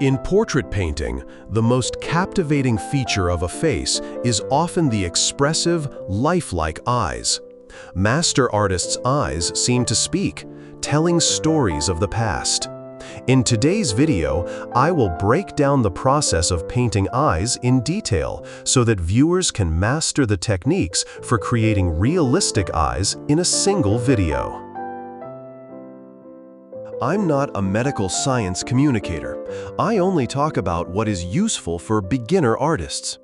In portrait painting, the most captivating feature of a face is often the expressive, lifelike eyes. Master artists' eyes seem to speak, telling stories of the past. In today's video, I will break down the process of painting eyes in detail so that viewers can master the techniques for creating realistic eyes in a single video. I'm not a medical science communicator. I only talk about what is useful for beginner artists.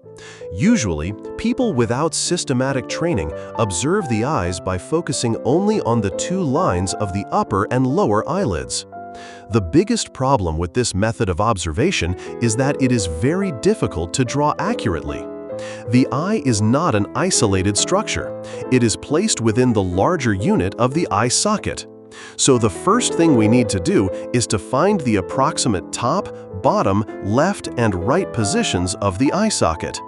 Usually, people without systematic training observe the eyes by focusing only on the two lines of the upper and lower eyelids. The biggest problem with this method of observation is that it is very difficult to draw accurately. The eye is not an isolated structure. It is placed within the larger unit of the eye socket. So the first thing we need to do is to find the approximate top, bottom, left, and right positions of the eye socket.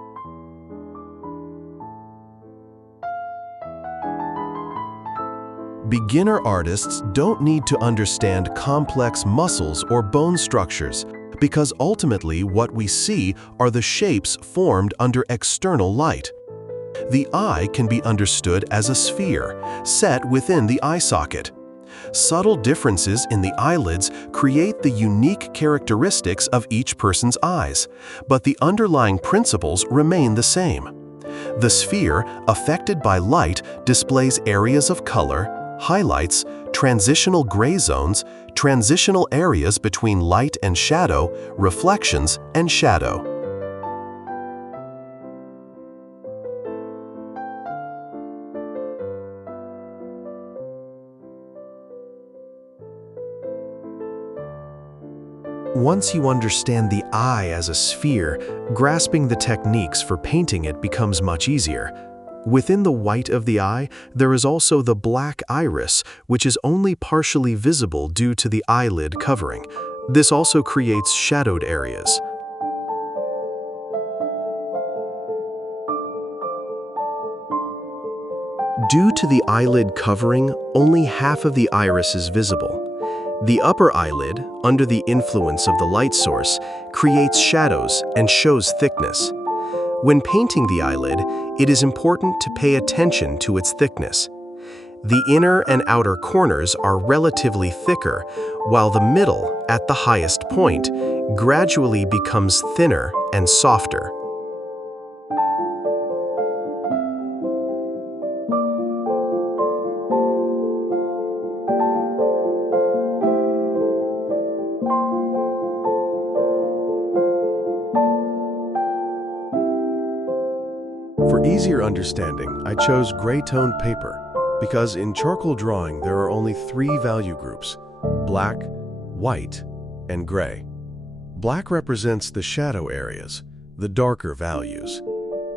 Beginner artists don't need to understand complex muscles or bone structures, because ultimately what we see are the shapes formed under external light. The eye can be understood as a sphere, set within the eye socket. Subtle differences in the eyelids create the unique characteristics of each person's eyes, but the underlying principles remain the same. The sphere, affected by light, displays areas of color, highlights, transitional gray zones, transitional areas between light and shadow, reflections, and shadow. Once you understand the eye as a sphere, grasping the techniques for painting it becomes much easier. Within the white of the eye, there is also the black iris, which is only partially visible due to the eyelid covering. This also creates shadowed areas. Due to the eyelid covering, only half of the iris is visible. The upper eyelid, under the influence of the light source, creates shadows and shows thickness. When painting the eyelid, it is important to pay attention to its thickness. The inner and outer corners are relatively thicker, while the middle, at the highest point, gradually becomes thinner and softer. For easier understanding, I chose gray-toned paper because in charcoal drawing there are only three value groups: black, white, and gray. Black represents the shadow areas, the darker values.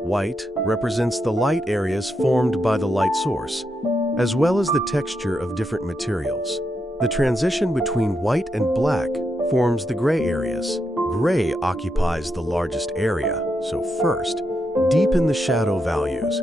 White represents the light areas formed by the light source, as well as the texture of different materials. The transition between white and black forms the gray areas. Gray occupies the largest area, so first, deepen the shadow values.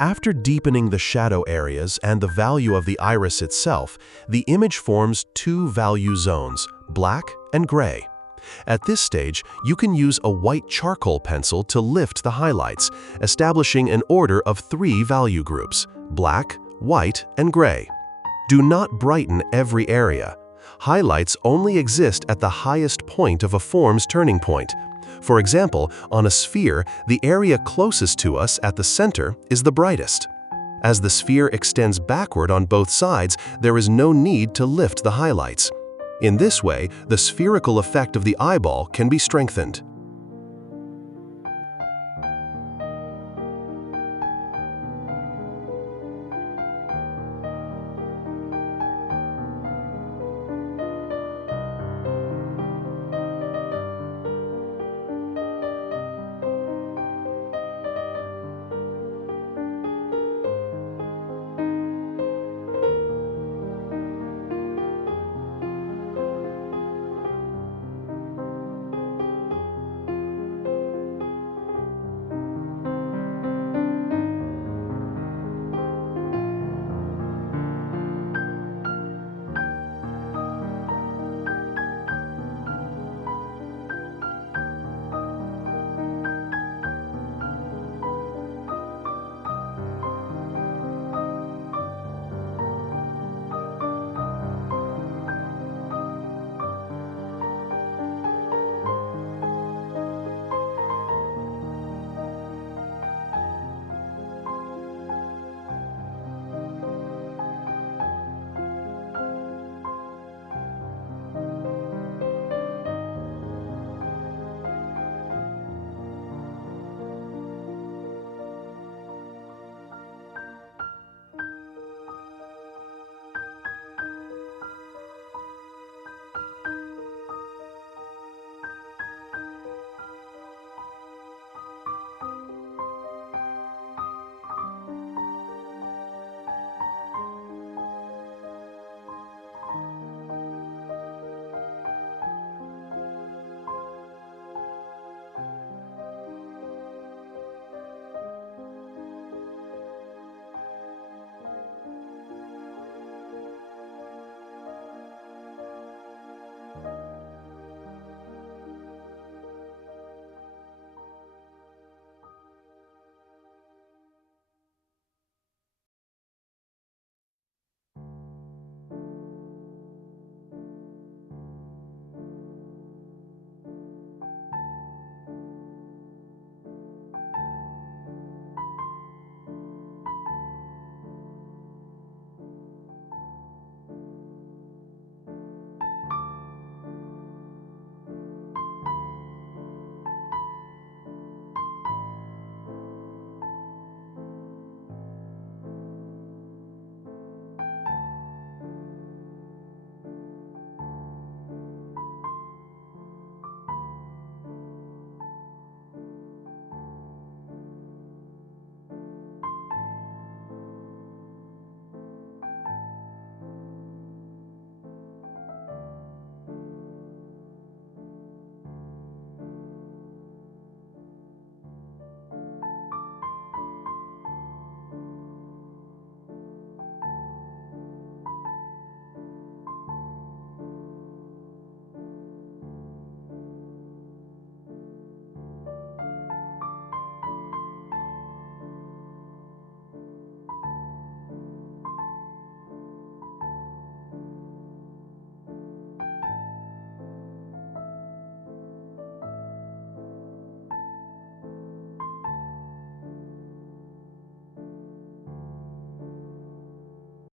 After deepening the shadow areas and the value of the iris itself, the image forms two value zones, black and gray. At this stage, you can use a white charcoal pencil to lift the highlights, establishing an order of 3 value groups, black, white, and gray. Do not brighten every area. Highlights only exist at the highest point of a form's turning point. For example, on a sphere, the area closest to us at the center is the brightest. As the sphere extends backward on both sides, there is no need to lift the highlights. In this way, the spherical effect of the eyeball can be strengthened.